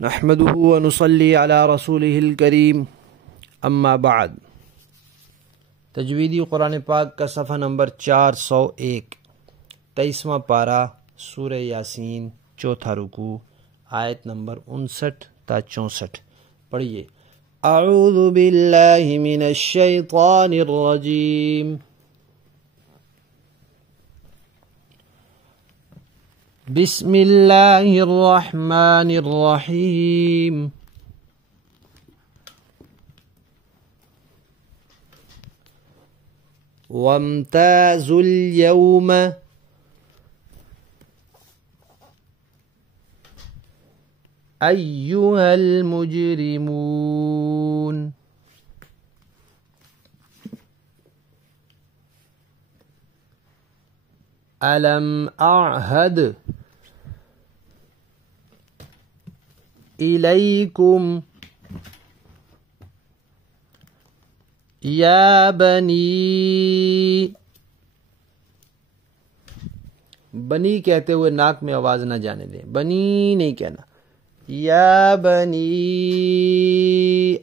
नहमदुहु व नुसल्ली अला रसूलिहिल करीम, अम्मा बाद। तजवीदी कुरान पाक का सफ़ा नंबर 401, 23वां पारा, सूरह यासीन, चौथा रुकू, आयत नंबर 59 ता 64। पढ़िए। अऊज़ु बिल्लाहि मिनश शैतानिर रजीम, बिस्मिल्लाहिर रहमानिर रहीम। वम्ताज़ुल यौम अय्युहल मुजरिमून। अलम अअहद इलैकुम या बनी कहते हुए नाक में आवाज ना जाने दें, बनी नहीं कहना। या बनी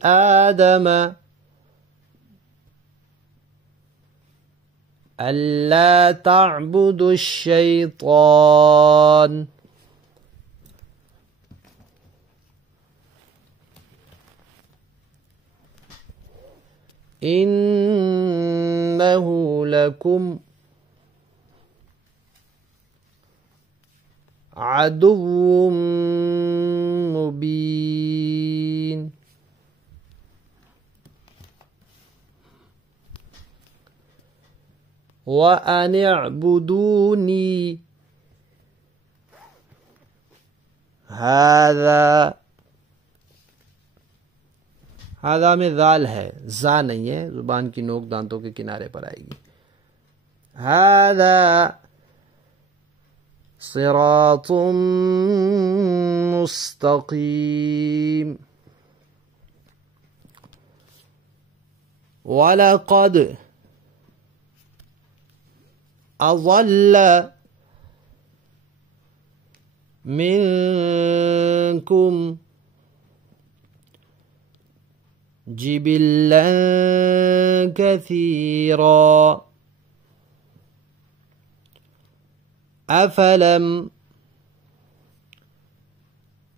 आदम अल्ला ताबुदुश शैतान इन्नहु लकुम अदुव्वुम मुबीन। व अन अअबुदूनी हादा में जाल है, जा नहीं है, जुबान की नोक दांतों के किनारे पर आएगी। हादा सिरातुम मुस्तकीम। वलक़द अज़ल्ल मिनकुम जिबिल्लन कसीरा अफलम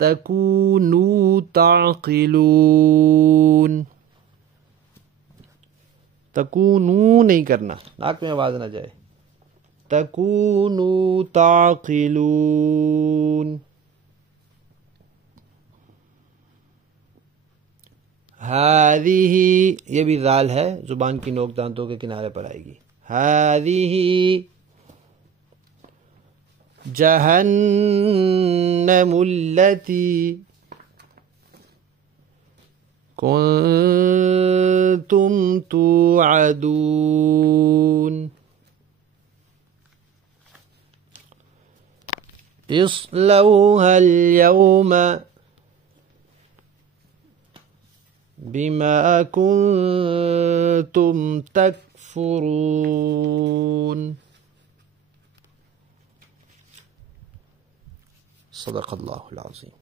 तकूनू ताक़िलून। तकूनू नहीं करना, नाक में आवाज ना जाए। तकूनू ताक़िलून। हादिही, ये भी जाल है, जुबान की नोक दांतों के किनारे पर आएगी। हादिही जहन्नमुल्लती कुंतुम तुअदून। इस्लौहल यौम बिमा कुंतुम तकफुरून। सदक़ल्लाहुल अज़ीम।